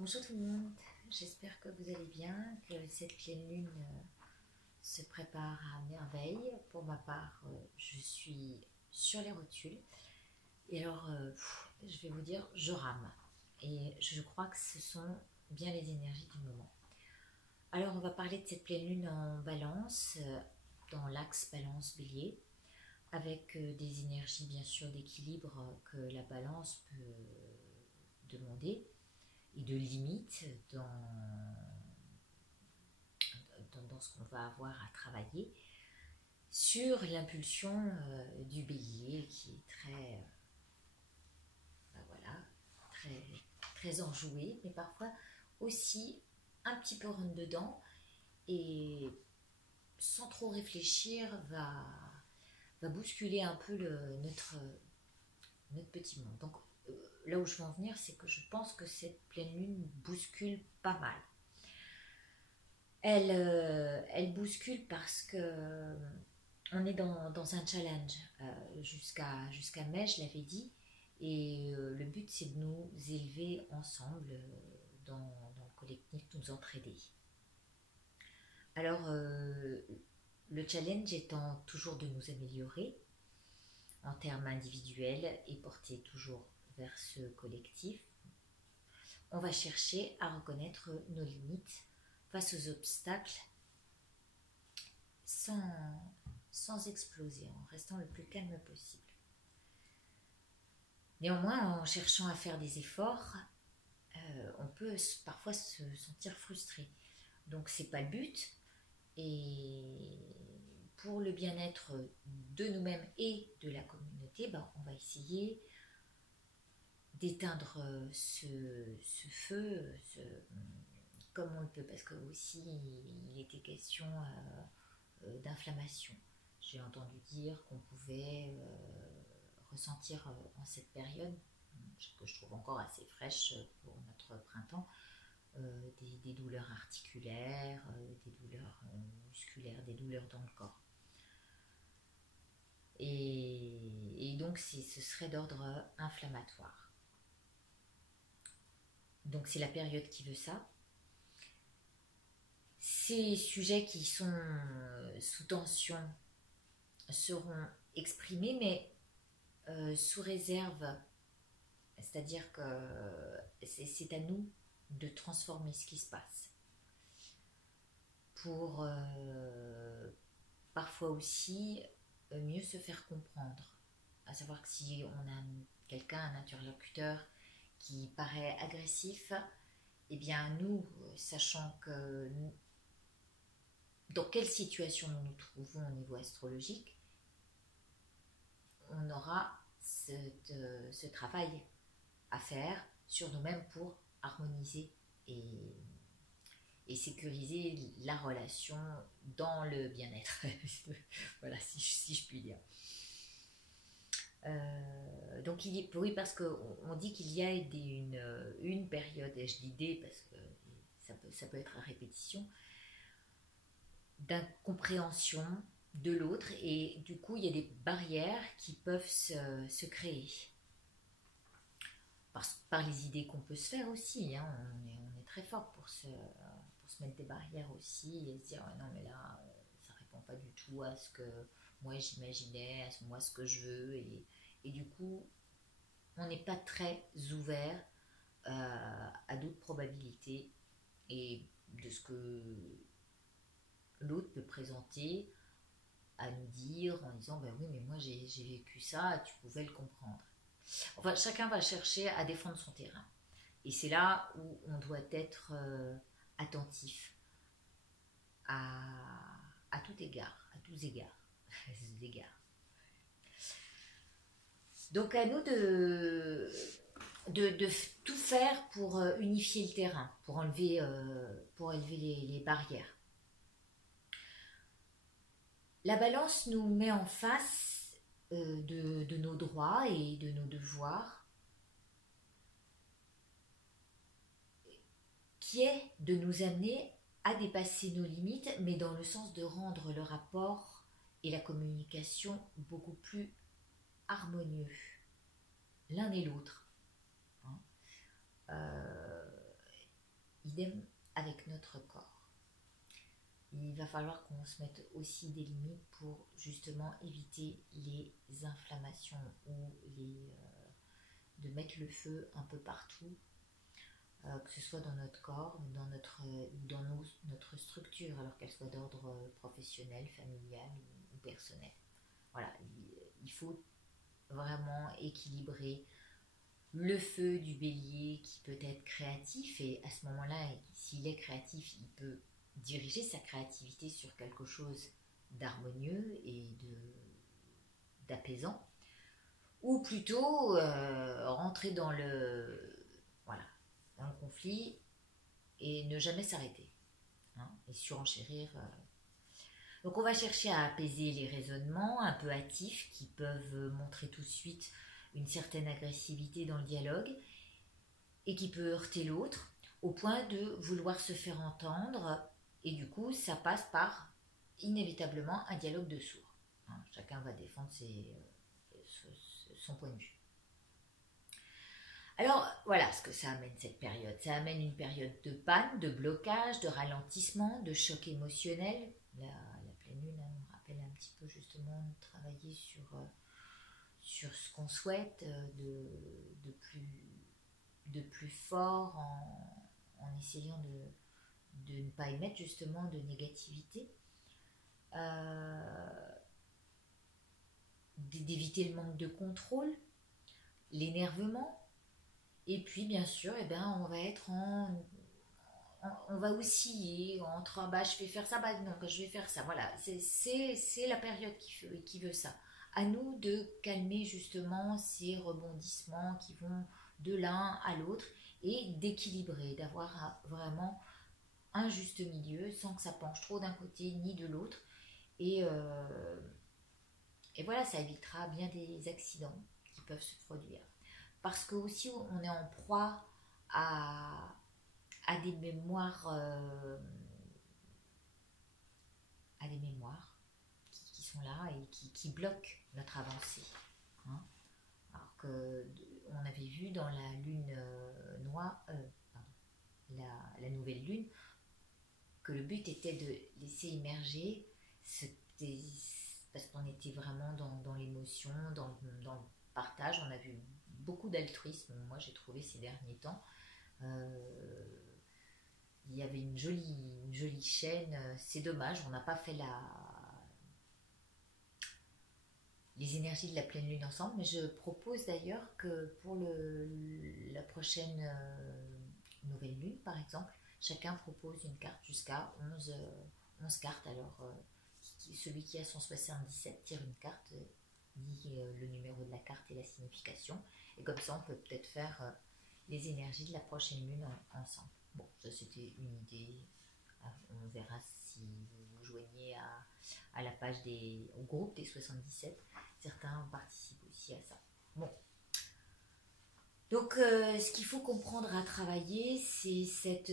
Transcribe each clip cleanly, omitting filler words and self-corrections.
Bonjour tout le monde, j'espère que vous allez bien, que cette pleine lune se prépare à merveille. Pour ma part, je suis sur les rotules et alors je vais vous dire, je rame et je crois que ce sont bien les énergies du moment. Alors on va parler de cette pleine lune en balance, dans l'axe balance-bélier, avec des énergies bien sûr d'équilibre que la balance peut demander et de limites dans ce qu'on va avoir à travailler sur l'impulsion du bélier qui est très, voilà, très, très enjoué, mais parfois aussi un petit peu rentre dedans et sans trop réfléchir va bousculer un peu notre petit monde. Donc là où je veux en venir, c'est que je pense que cette pleine lune bouscule pas mal. Elle bouscule parce que on est dans un challenge jusqu'à mai, je l'avais dit, et le but c'est de nous élever ensemble dans le collectif, nous entraider. Alors le challenge étant toujours de nous améliorer en termes individuels et porter toujours vers ce collectif, on va chercher à reconnaître nos limites face aux obstacles sans exploser, en restant le plus calme possible. Néanmoins, en cherchant à faire des efforts, on peut parfois se sentir frustré. Donc c'est pas le but. Et pour le bien-être de nous-mêmes et de la communauté, on va essayer d'éteindre ce feu, comme on le peut, parce que aussi il était question d'inflammation. J'ai entendu dire qu'on pouvait ressentir en cette période, que je trouve encore assez fraîche pour notre printemps, des douleurs articulaires, des douleurs musculaires, des douleurs dans le corps. Et donc ce serait d'ordre inflammatoire. Donc c'est la période qui veut ça. Ces sujets qui sont sous tension seront exprimés, mais sous réserve, c'est-à-dire que c'est à nous de transformer ce qui se passe pour parfois aussi mieux se faire comprendre. À savoir que si on a quelqu'un, un interlocuteur qui paraît agressif, eh bien nous, sachant que dans quelle situation nous nous trouvons au niveau astrologique, on aura ce travail à faire sur nous-mêmes pour harmoniser et sécuriser la relation dans le bien-être. Voilà, si je puis dire. Donc oui, parce qu'on dit qu'il y a une période, et je dis des parce que ça peut être à répétition, d'incompréhension de l'autre, et du coup il y a des barrières qui peuvent se créer par les idées qu'on peut se faire aussi, hein. On est très fort pour se mettre des barrières aussi et se dire non mais là ça répond pas du tout à ce que moi j'imaginais, à ce que je veux, et du coup on n'est pas très ouvert à d'autres probabilités et de ce que l'autre peut présenter à nous dire en disant oui mais moi j'ai vécu ça, tu pouvais le comprendre. Enfin chacun va chercher à défendre son terrain et c'est là où on doit être attentif à tout égard, à tous égards. Donc à nous de tout faire pour unifier le terrain, pour enlever les barrières. La balance nous met en face de nos droits et de nos devoirs, qui est de nous amener à dépasser nos limites, mais dans le sens de rendre le rapport et la communication beaucoup plus harmonieux, l'un et l'autre. idem avec notre corps. Il va falloir qu'on se mette aussi des limites pour justement éviter les inflammations ou de mettre le feu un peu partout, que ce soit dans notre corps, dans notre structure, alors qu'elle soit d'ordre professionnel, familial ou personnel. Voilà, il faut vraiment équilibrer le feu du bélier qui peut être créatif, et à ce moment-là, s'il est créatif, il peut diriger sa créativité sur quelque chose d'harmonieux et d'apaisant, ou plutôt rentrer dans voilà, dans le conflit et ne jamais s'arrêter, hein, et surenchérir. Donc on va chercher à apaiser les raisonnements un peu hâtifs qui peuvent montrer tout de suite une certaine agressivité dans le dialogue et qui peut heurter l'autre au point de vouloir se faire entendre, et du coup ça passe par inévitablement un dialogue de sourds, hein. Chacun va défendre son point de vue. Alors voilà ce que ça amène, cette période. Ça amène une période de panne, de blocage, de ralentissement, de choc émotionnel. La pleine lune nous rappelle un petit peu justement de travailler sur ce qu'on souhaite, de plus fort, en essayant de ne pas émettre justement de négativité, d'éviter le manque de contrôle, l'énervement. Et puis bien sûr, on va être on va osciller entre je vais faire ça, non, je vais faire ça. Voilà, c'est la période qui veut ça. À nous de calmer justement ces rebondissements qui vont de l'un à l'autre et d'équilibrer, d'avoir vraiment un juste milieu sans que ça penche trop d'un côté ni de l'autre. Et voilà, ça évitera bien des accidents qui peuvent se produire. Parce que aussi on est en proie à des mémoires, qui sont là et qui bloquent notre avancée, hein. Alors que on avait vu dans la lune noire, la nouvelle lune, que le but était de laisser émerger parce qu'on était vraiment dans l'émotion, dans le partage. On a vu beaucoup d'altruisme, moi j'ai trouvé ces derniers temps. Il y avait une jolie chaîne. C'est dommage, on n'a pas fait les énergies de la pleine lune ensemble, mais je propose d'ailleurs que pour la prochaine nouvelle lune, par exemple, chacun propose une carte jusqu'à 11 cartes. Alors, celui qui a son 77 tire une carte, dit le numéro de la carte et la signification. Et comme ça, on peut peut-être faire les énergies de la prochaine lune ensemble. Bon, ça c'était une idée. On verra si vous vous joignez à la page au groupe des 77. Certains participent aussi à ça. Bon. Donc, ce qu'il faut comprendre à travailler, c'est cette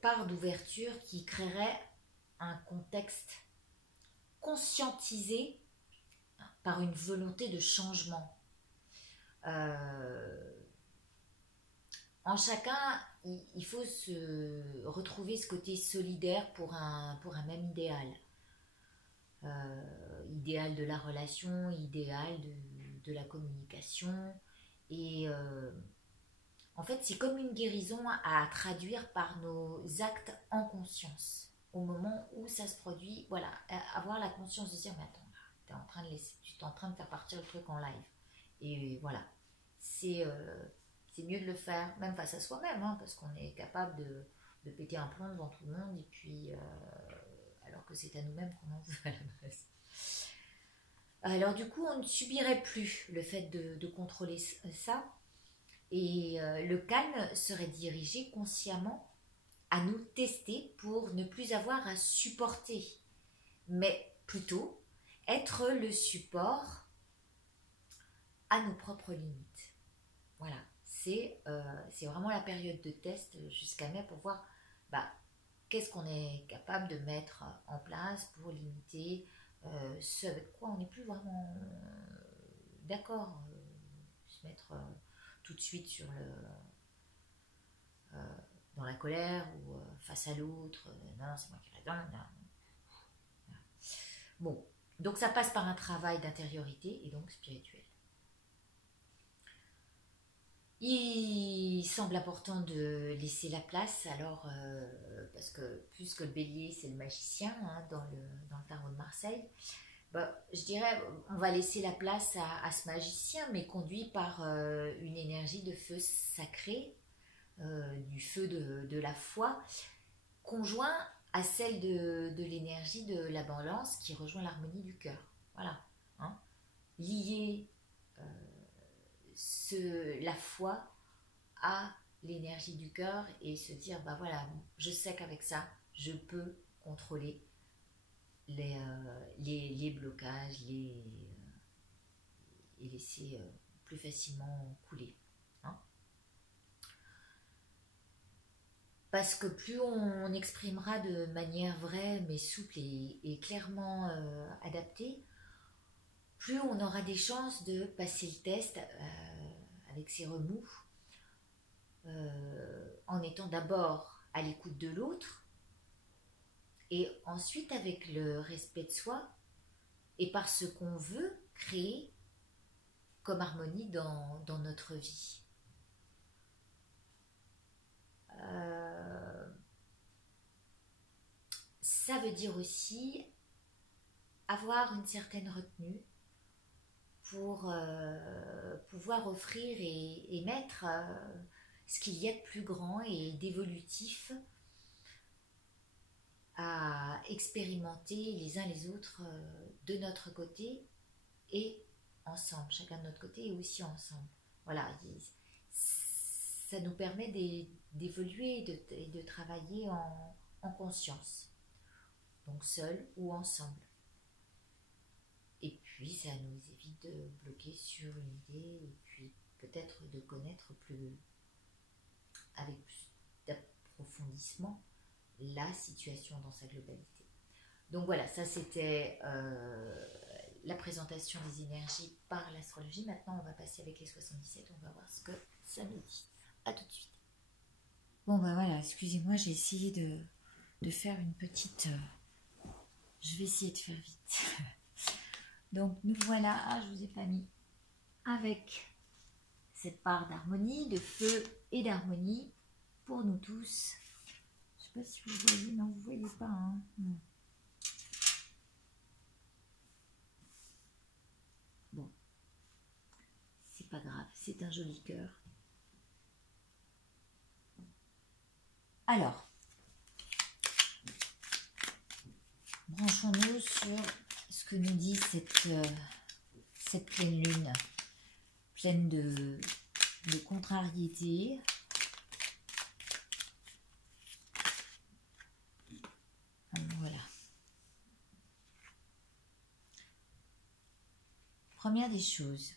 part d'ouverture qui créerait un contexte conscientisé par une volonté de changement. En chacun, il faut se retrouver ce côté solidaire pour un même idéal. Idéal de la relation, idéal de la communication. Et en fait, c'est comme une guérison à traduire par nos actes en conscience. Au moment où ça se produit, voilà, avoir la conscience de dire, mais attends, tu es en train de faire partir le truc en live. Et voilà, c'est mieux de le faire, même face à soi-même, hein, parce qu'on est capable de péter un plomb devant tout le monde, et puis, alors que c'est à nous-mêmes qu'on en veut à la base. Alors du coup, on ne subirait plus le fait de contrôler ça, et le calme serait dirigé consciemment à nous tester pour ne plus avoir à supporter, mais plutôt être le support à nos propres limites. Voilà, c'est vraiment la période de test jusqu'à mai pour voir qu'est-ce qu'on est capable de mettre en place pour limiter ce avec quoi on n'est plus vraiment d'accord. Se mettre tout de suite dans la colère ou face à l'autre. Non, c'est moi qui ai raison. Non, non. Bon, donc ça passe par un travail d'intériorité et donc spirituel. Il semble important de laisser la place, alors, parce que puisque le bélier c'est le magicien hein, dans le tarot de Marseille, bah, je dirais on va laisser la place à ce magicien, mais conduit par une énergie de feu sacré, du feu de la foi, conjoint à celle de l'énergie de la balance qui rejoint l'harmonie du cœur. Voilà. Hein. Lier la foi à l'énergie du cœur et se dire, bah voilà, je sais qu'avec ça, je peux contrôler les blocages, et laisser plus facilement couler. Hein. Parce que plus on exprimera de manière vraie, mais souple et clairement adaptée, plus on aura des chances de passer le test avec ses remous, en étant d'abord à l'écoute de l'autre, et ensuite avec le respect de soi, et par ce qu'on veut créer comme harmonie dans notre vie. Ça veut dire aussi avoir une certaine retenue pour pouvoir offrir et mettre ce qu'il y a de plus grand et d'évolutif à expérimenter les uns les autres de notre côté et ensemble, chacun de notre côté et aussi ensemble. Voilà, ça nous permet d'évoluer et de travailler en conscience, donc seul ou ensemble. Et puis ça nous évite de bloquer sur une idée et puis peut-être de connaître avec plus d'approfondissement la situation dans sa globalité. Donc voilà, ça c'était la présentation des énergies par l'astrologie. Maintenant on va passer avec les 77, on va voir ce que ça nous dit. A tout de suite. Bon ben voilà, excusez-moi, j'ai essayé de faire une petite... je vais essayer de faire vite. Donc nous voilà, je vous ai pas mis avec cette part d'harmonie, de feu et d'harmonie pour nous tous. Je sais pas si vous voyez, non vous voyez pas. Hein. Non. Bon, c'est pas grave, c'est un joli cœur. Alors, branchons-nous sur ce que nous dit cette pleine lune, pleine de contrariétés. Voilà. Première des choses.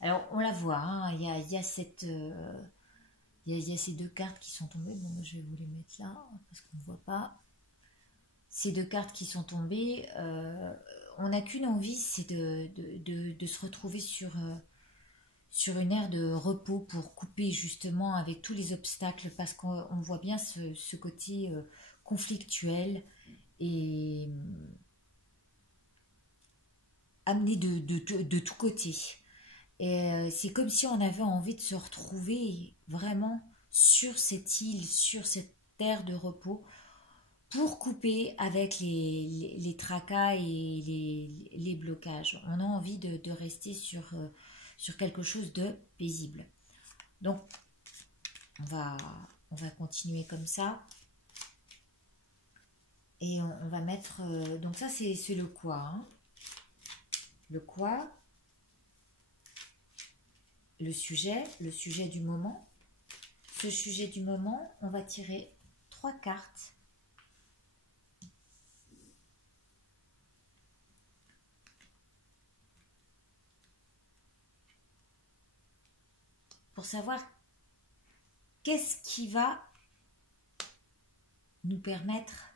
Alors, on la voit, hein, il y a cette... il y a ces deux cartes qui sont tombées. Bon, je vais vous les mettre là, parce qu'on ne voit pas. Ces deux cartes qui sont tombées, on n'a qu'une envie, c'est de se retrouver sur une ère de repos pour couper justement avec tous les obstacles, parce qu'on voit bien ce côté conflictuel et amené de tous côtés. Et c'est comme si on avait envie de se retrouver vraiment sur cette île, sur cette terre de repos, pour couper avec les tracas et les blocages. On a envie de rester sur quelque chose de paisible. Donc, on va continuer comme ça. Et on va mettre... donc ça, c'est le quoi. Hein. Le quoi. Le sujet du moment. Ce sujet du moment, on va tirer 3 cartes. Pour savoir qu'est-ce qui va nous permettre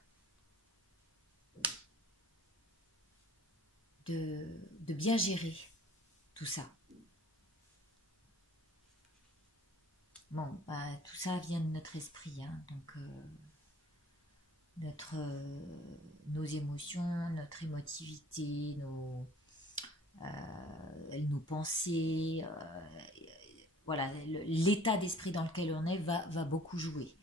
de bien gérer tout ça. Bon, bah, tout ça vient de notre esprit, hein, donc nos émotions, notre émotivité, nos pensées, voilà, l'état d'esprit dans lequel on est va beaucoup jouer.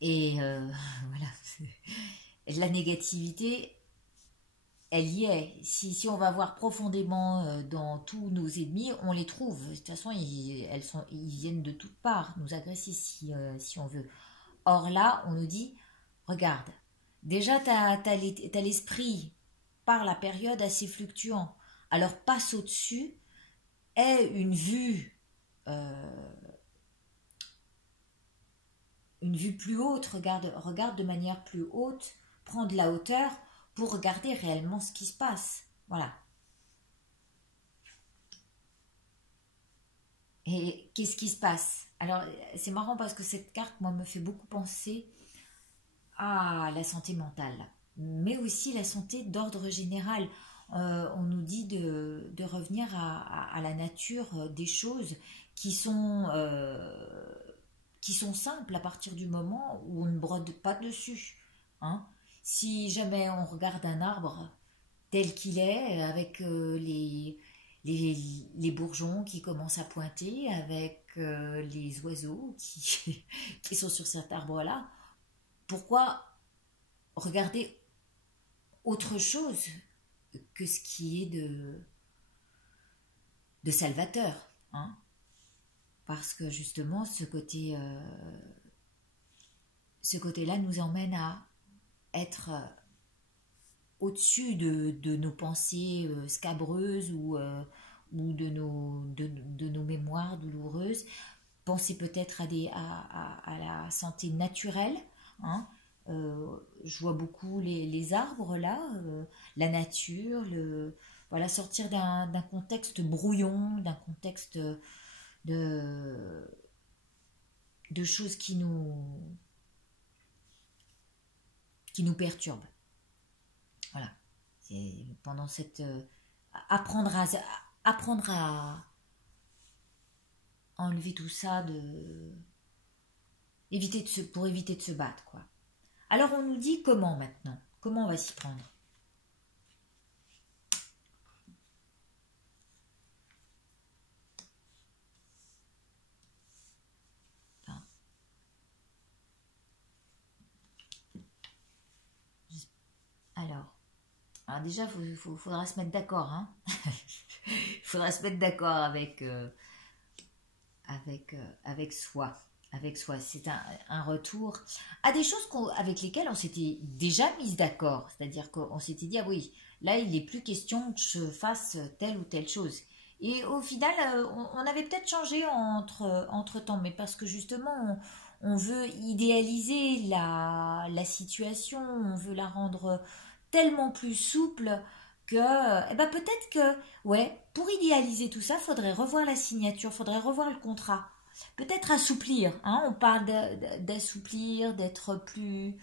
Et voilà, la négativité, elle y est. Si on va voir profondément dans tous nos ennemis, on les trouve. De toute façon, ils viennent de toutes parts nous agresser si on veut. Or là, on nous dit, regarde, déjà t'as l'esprit par la période assez fluctuant. Alors passe au-dessus, aie une vue plus haute, regarde de manière plus haute, prends de la hauteur pour regarder réellement ce qui se passe. Voilà. Et qu'est-ce qui se passe? Alors, c'est marrant parce que cette carte, moi, me fait beaucoup penser à la santé mentale, mais aussi la santé d'ordre général. On nous dit de revenir à la nature des choses qui sont simples à partir du moment où on ne brode pas dessus. Hein. Si jamais on regarde un arbre tel qu'il est, avec les bourgeons qui commencent à pointer, avec les oiseaux qui sont sur cet arbre-là, pourquoi regarder autre chose que ce qui est de salvateur, hein? Parce que justement, ce côté-là nous emmène à être au-dessus de nos pensées scabreuses ou de nos mémoires douloureuses. Penser peut-être à la santé naturelle, hein. Je vois beaucoup les arbres là, la nature, voilà, sortir d'un contexte brouillon, d'un contexte de, de choses qui nous perturbent. Voilà. C'est pendant cette apprendre à enlever tout ça pour éviter de se battre, quoi. Alors on nous dit comment maintenant? Comment on va s'y prendre? Enfin, alors déjà, faudra se mettre d'accord, hein. Il faudra se mettre d'accord avec soi. Avec soi, c'est un retour à des choses avec lesquelles on s'était déjà mis d'accord. C'est-à-dire qu'on s'était dit, ah oui, là, il n'est plus question que je fasse telle ou telle chose. Et au final, on avait peut-être changé entre temps, mais parce que justement, on veut idéaliser la situation, on veut la rendre tellement plus souple que, eh ben peut-être que, ouais, pour idéaliser tout ça, faudrait revoir la signature, faudrait revoir le contrat. Peut-être assouplir, hein, on parle d'assouplir, d'être plus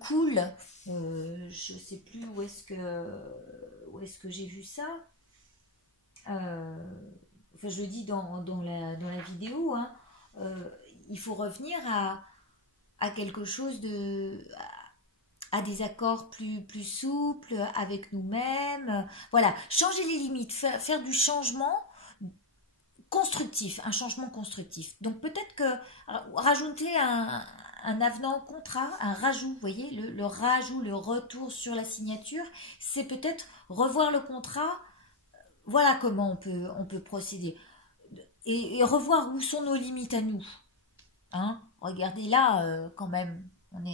cool. Je ne sais plus où est-ce que j'ai vu ça. Enfin, je le dis dans la vidéo, hein. Il faut revenir à quelque chose à des accords plus souples avec nous-mêmes. Voilà, changer les limites, faire du changement constructif, un changement constructif. Donc peut-être que rajouter un avenant au contrat, un rajout, vous voyez, le rajout, le retour sur la signature, c'est peut-être revoir le contrat. Voilà comment on peut procéder. Et revoir où sont nos limites à nous. Hein, regardez là, quand même, on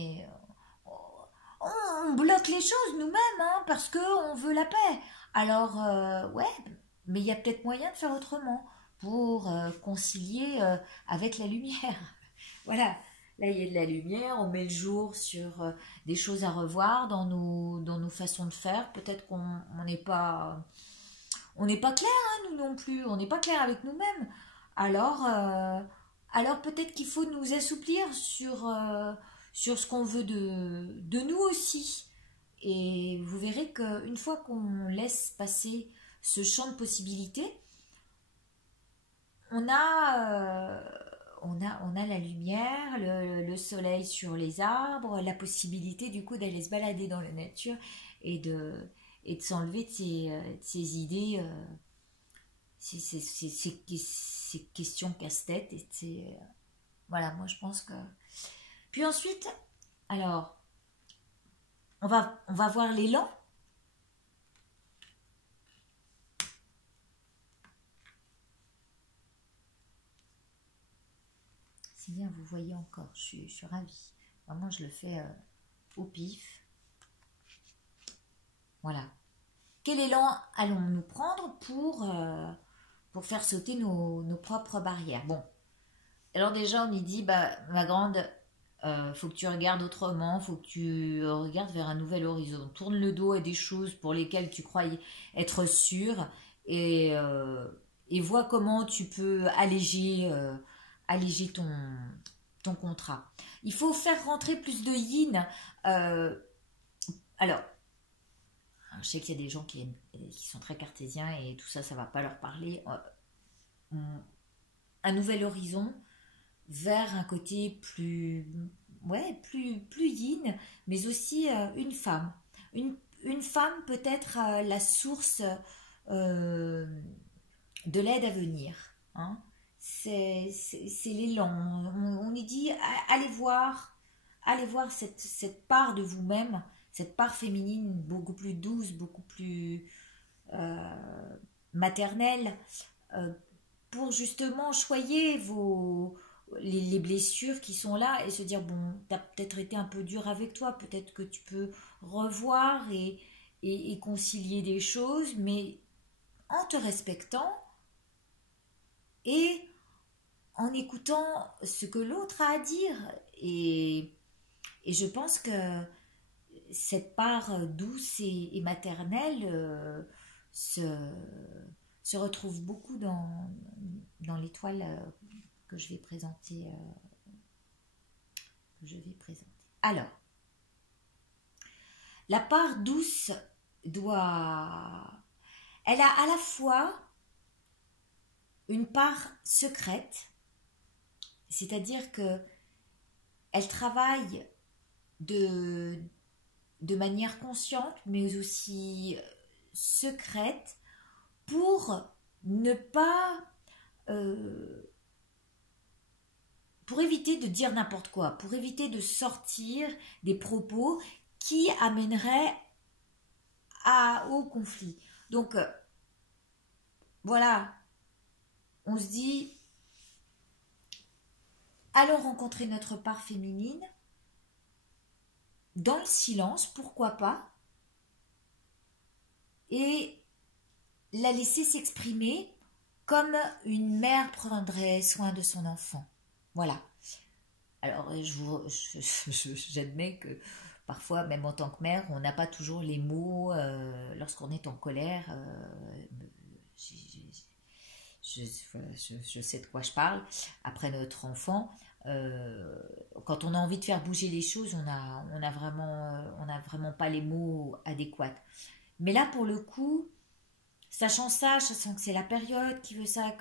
bloque les choses nous-mêmes, hein, parce qu'on veut la paix. Alors, ouais, mais il y a peut-être moyen de faire autrement pour concilier avec la lumière. Voilà, là il y a de la lumière, on met le jour sur des choses à revoir dans nos façons de faire. Peut-être qu'on n'est pas clair, hein, nous non plus, on n'est pas clair avec nous-mêmes. Alors peut-être qu'il faut nous assouplir sur ce qu'on veut de nous aussi. Et vous verrez qu'une fois qu'on laisse passer ce champ de possibilités, on a la lumière, le soleil sur les arbres, la possibilité du coup d'aller se balader dans la nature et de s'enlever de ces idées, ces questions casse-tête. Voilà, moi je pense que... Puis ensuite, alors, on va voir l'élan. C'est bien, vous voyez encore, je suis ravie. Vraiment, je le fais au pif. Voilà. Quel élan allons-nous prendre pour faire sauter nos propres barrières? Bon, alors déjà, on y dit, bah, ma grande, faut que tu regardes autrement, faut que tu regardes vers un nouvel horizon. Tourne le dos à des choses pour lesquelles tu croyais être sûr et vois comment tu peux alléger ton contrat. Il faut faire rentrer plus de yin. Euh, alors, je sais qu'il y a des gens qui sont très cartésiens et tout ça, ça va pas leur parler. Un nouvel horizon vers un côté plus yin, mais aussi une femme. Une femme peut être la source euh, de l'aide à venir. Hein. C'est l'élan. On y dit, allez voir cette part de vous-même, cette part féminine beaucoup plus douce, beaucoup plus maternelle, euh, pour justement choyer les blessures qui sont là et se dire, bon, t'as peut-être été un peu dur avec toi, peut-être que tu peux revoir et concilier des choses, mais en te respectant et en écoutant ce que l'autre a à dire. Et je pense que cette part douce et maternelle se, se retrouve beaucoup dans l'étoile que je vais présenter. Alors, la part douce elle a à la fois une part secrète, c'est-à-dire que elle travaille de manière consciente, mais aussi secrète, pour ne pas... pour éviter de dire n'importe quoi, pour éviter de sortir des propos qui amèneraient au conflit. Donc, voilà, on se dit, allons rencontrer notre part féminine, dans le silence, pourquoi pas, et la laisser s'exprimer comme une mère prendrait soin de son enfant. Voilà. Alors, j'admets que parfois, même en tant que mère, on n'a pas toujours les mots lorsqu'on est en colère. Je sais de quoi je parle. Après notre enfant, quand on a envie de faire bouger les choses, on a vraiment pas les mots adéquats. Mais là, pour le coup, sachant que c'est la période qui veut ça,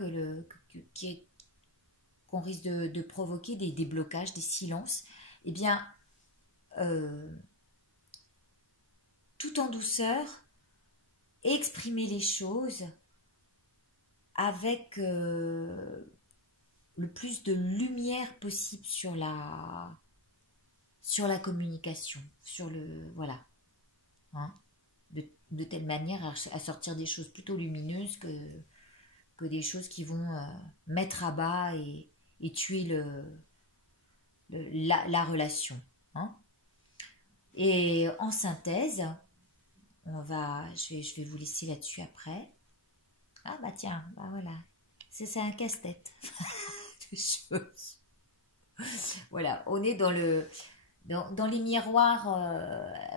qu'on risque de provoquer des blocages, des silences, eh bien, tout en douceur, exprimer les choses avec le plus de lumière possible sur la communication, voilà, hein, de telle manière à sortir des choses plutôt lumineuses que des choses qui vont mettre à bas et tuer la relation. Hein. Et en synthèse, je vais vous laisser là-dessus après. Ah bah tiens, bah voilà, c'est un casse-tête. Voilà, on est dans les miroirs.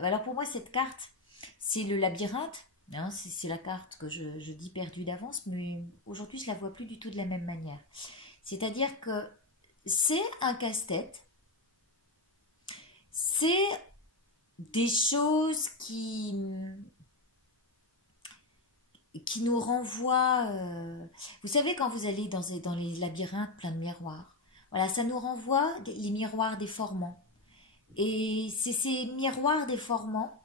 Alors pour moi, cette carte, c'est le labyrinthe. Hein, c'est la carte que je dis perdue d'avance, mais aujourd'hui, je la vois plus du tout de la même manière. C'est-à-dire que c'est un casse-tête. C'est des choses qui nous renvoie, vous savez quand vous allez dans les labyrinthes pleins de miroirs, voilà, ça nous renvoie les miroirs déformants. Et c'est ces miroirs déformants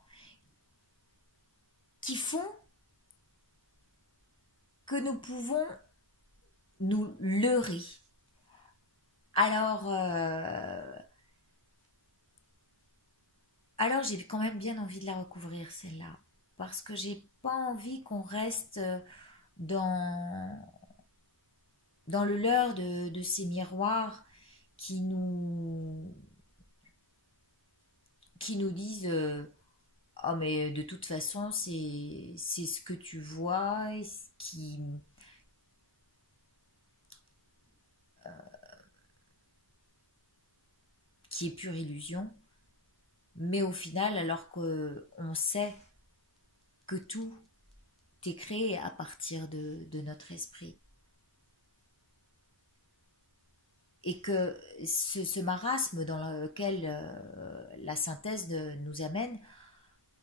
qui font que nous pouvons nous leurrer. Alors, alors j'ai quand même bien envie de la recouvrir celle-là, parce que j'ai pas envie qu'on reste dans dans le leurre de ces miroirs qui qui nous disent oh mais de toute façon c'est ce que tu vois et ce qui est pure illusion, mais au final alors que on sait que tout est créé à partir de notre esprit et que ce marasme dans lequel la synthèse nous amène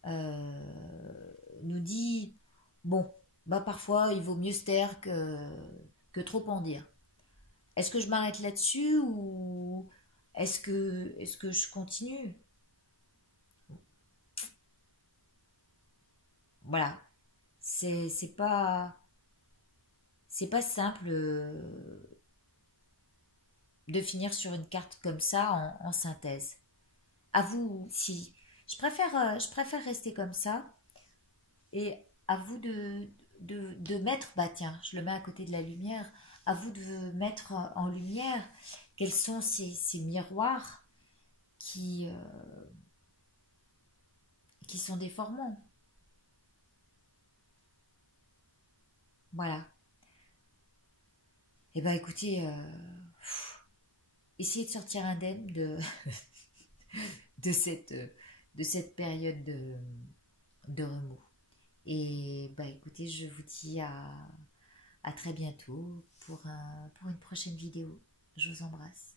nous dit bon, bah parfois il vaut mieux se taire que trop en dire. Est-ce que je m'arrête là-dessus ou est-ce que je continue? Voilà, c'est pas c'est pas simple de finir sur une carte comme ça en synthèse. À vous si je préfère rester comme ça et à vous de mettre, bah tiens, je le mets à côté de la lumière, à vous de mettre en lumière quels sont ces miroirs qui, qui sont déformants. Voilà. Et ben écoutez, essayez de sortir indemne de de cette période de remous. Et bah écoutez, je vous dis à très bientôt pour une prochaine vidéo. Je vous embrasse.